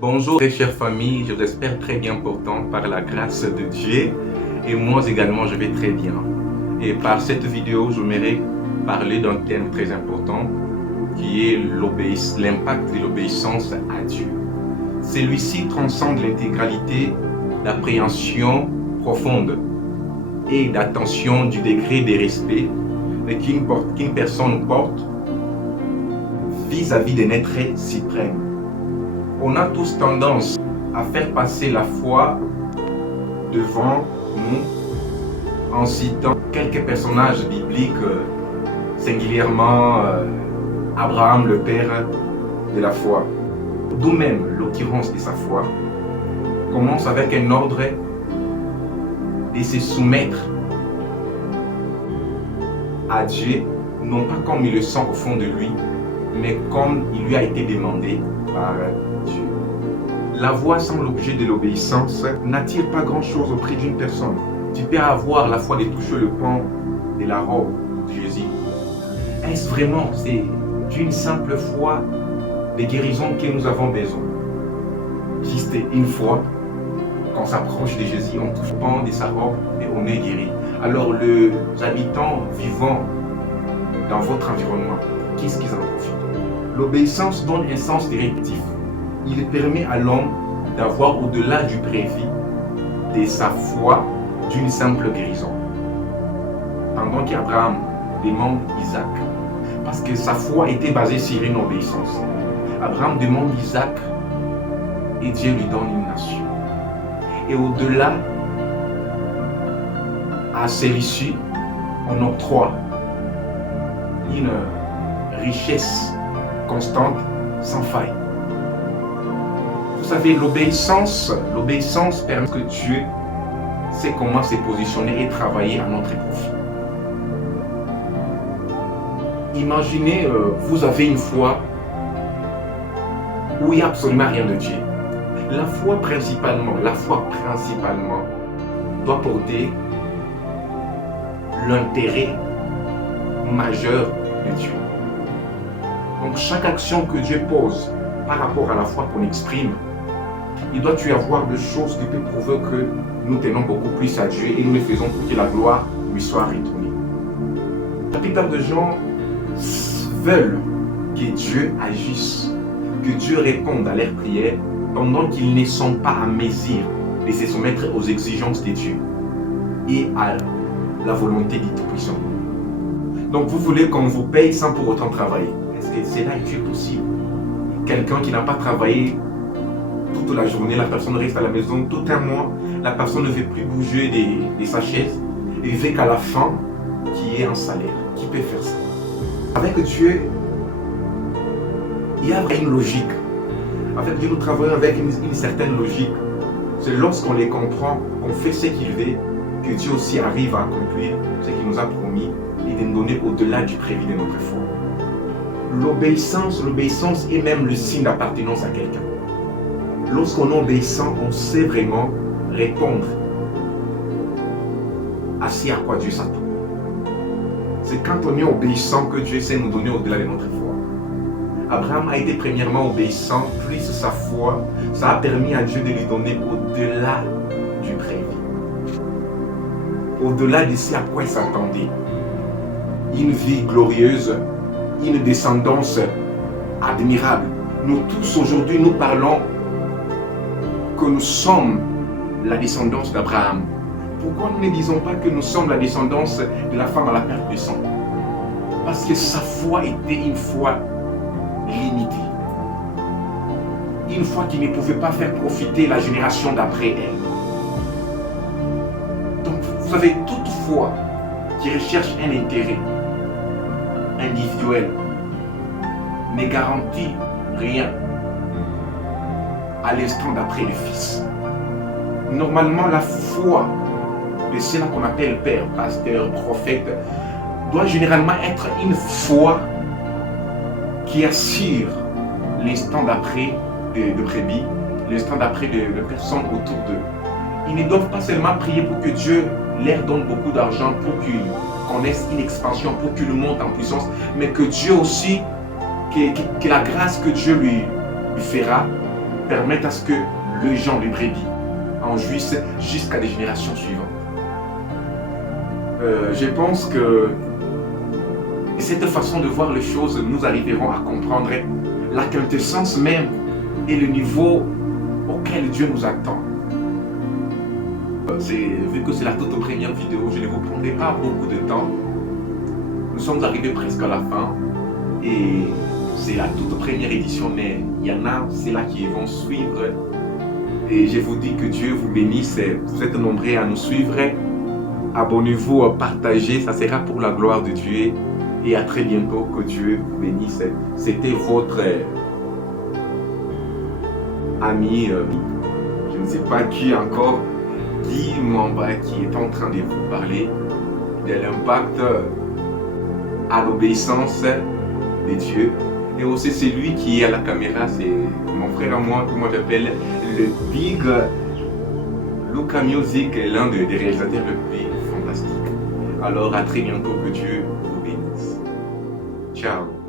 Bonjour très chère famille, je vous espère très bien portant par la grâce de Dieu et moi également je vais très bien. Et par cette vidéo, j'aimerais parler d'un thème très important qui est l'impact de l'obéissance à Dieu. Celui-ci transcende l'intégralité d'appréhension profonde et d'attention du degré de respect qu'une personne porte vis-à-vis d'un être suprême. On a tous tendance à faire passer la foi devant nous en citant quelques personnages bibliques, singulièrement Abraham, le père de la foi. D'où même l'occurrence de sa foi commence avec un ordre de se soumettre à Dieu, non pas comme il le sent au fond de lui, mais comme il lui a été demandé par Dieu. La voie sans l'objet de l'obéissance n'attire pas grand-chose auprès d'une personne. Tu peux avoir la foi de toucher le pan de la robe de Jésus. Est-ce vraiment, c'est d'une simple foi de guérison que nous avons besoin? Juste une fois qu'on s'approche de Jésus, on touche le pan de sa robe et on est guéri. Alors les habitants vivant dans votre environnement, qu'est-ce qu'ils en profitent? L'obéissance donne un sens directif. Il permet à l'homme d'avoir au-delà du prévu de sa foi d'une simple guérison. Pendant qu'Abraham demande Isaac, parce que sa foi était basée sur une obéissance. Abraham demande Isaac et Dieu lui donne une nation. Et au-delà, à celui-ci, on octroie une richesse constante, sans faille. Vous savez, l'obéissance permet que Dieu sait comment se positionner et travailler à notre profit. Imaginez, vous avez une foi où il n'y a absolument rien de Dieu. La foi principalement doit porter l'intérêt majeur de Dieu. Donc chaque action que Dieu pose par rapport à la foi qu'on exprime, il doit y avoir des choses qui peuvent prouver que nous tenons beaucoup plus à Dieu et nous le faisons pour que la gloire lui soit retournée. La plupart des gens veulent que Dieu agisse, que Dieu réponde à leurs prières pendant qu'ils ne sont pas à mesure de se soumettre aux exigences de Dieu et à la volonté du Tout-Puissant. Donc vous voulez qu'on vous paye sans pour autant travailler. Est-ce que cela est possible? Quelqu'un qui n'a pas travaillé toute la journée, la personne reste à la maison tout un mois, la personne ne veut plus bouger de sa chaise et veut qu'à la fin, qu'il y ait un salaire. Qui peut faire ça? Avec Dieu, il y a une logique. Avec Dieu, nous travaillons avec une certaine logique. C'est lorsqu'on les comprend, on fait ce qu'il veut, que Dieu aussi arrive à accomplir ce qu'il nous a promis et de nous donner au-delà du prévu de notre foi. L'obéissance est même le signe d'appartenance à quelqu'un. Lorsqu'on est obéissant, on sait vraiment répondre à ce à quoi Dieu s'attend. C'est quand on est obéissant que Dieu sait nous donner au-delà de notre foi. Abraham a été premièrement obéissant, plus sa foi, ça a permis à Dieu de lui donner au-delà du prévu. Au-delà de ce à quoi il s'attendait. Une vie glorieuse, une descendance admirable. Nous tous aujourd'hui, nous parlons que nous sommes la descendance d'Abraham. Pourquoi nous ne disons pas que nous sommes la descendance de la femme à la perte de sang? Parce que sa foi était une foi limitée. Une foi qui ne pouvait pas faire profiter la génération d'après elle. Donc vous avez toute foi qui recherche un intérêt individuel ne garantit rien à l'instant d'après le Fils. Normalement, la foi de ceux-là qu'on appelle père, pasteur, prophète, doit généralement être une foi qui assure l'instant d'après de brebis, l'instant d'après de personnes autour d'eux. Ils ne doivent pas seulement prier pour que Dieu leur donne beaucoup d'argent, pour qu'ils connaissent une expansion, pour qu'ils montent en puissance, mais que Dieu aussi, que la grâce que Dieu lui fera permettre à ce que les gens, les brebis, en jouissent jusqu'à des générations suivantes. Je pense que cette façon de voir les choses, nous arriverons à comprendre la quintessence même et le niveau auquel Dieu nous attend. Vu que c'est la toute première vidéo, je ne vous prendrai pas beaucoup de temps. Nous sommes arrivés presque à la fin et c'est la toute première édition, mais il y en a, c'est là qui vont suivre. Et je vous dis que Dieu vous bénisse. Vous êtes nombreux à nous suivre. Abonnez-vous, partagez, ça sera pour la gloire de Dieu. Et à très bientôt, que Dieu vous bénisse. C'était votre ami, je ne sais pas qui encore, Guy Mwamba, qui est en train de vous parler de l'impact à l'obéissance de Dieu. Et aussi celui qui est à la caméra, c'est mon frère à moi, que moi j'appelle le Big Luca Music, l'un des réalisateurs le plus fantastiques. Alors à très bientôt, que Dieu vous bénisse. Ciao.